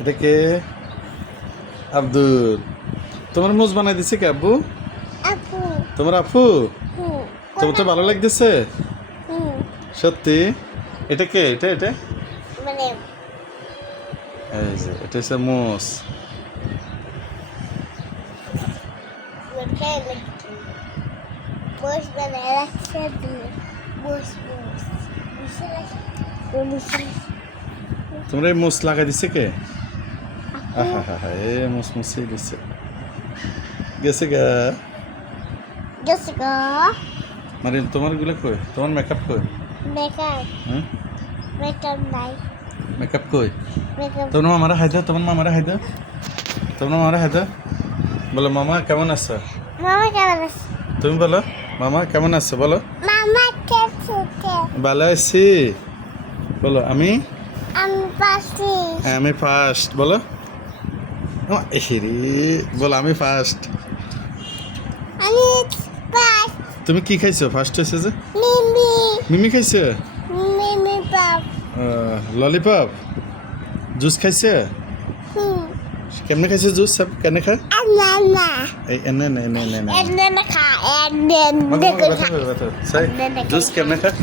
এটা কে? আব্দুল। তোমার মোজ বানাই দিছে কে আব্বু? আপু তোমার আপু? তোমার তো ভালো লাগতেছে সত্যি। এটা কে? এটা মানে এই যে এটা হচ্ছে মোজ। বস মানে রাখছে দিলে বস তোমরা এই মোজ লাগাই দিছে কে? আহা হা হা, এ মোজ মুছিয়ে দিছে। গেছে গা। গেছে গো মানে তোমার গুলো কই? তোমার মেকআপ কই? মেকআপ হুম? মেকআপ নাই মেকআপ কই? মেকআপ তোমার মামারা হাই দাও, তোমার মামারা হাই দাও, তোমার মামারা হাই দাও। বলো মামা কেমন আছো? মামা কেমন আছে তুমি বলো মামা কেমন আছো বলো। মামা কেছে ভালো আছি বলো। আমি পাশে আমি ফার্স্ট বলো। এহেরি বলো আমি ফার্স্ট। আমি পাশ তুমি কি খাইছো ফার্স্ট হয়েছে যে? মিমি মিমি খাইছে? মিমি পাপ ললিপপ জুস খাইছে? কেমনে খাইছে জুস? সব কেনে খায়? না এই এনে নে নে নে নে এনে না খা এনে জুস কেমনে খায়?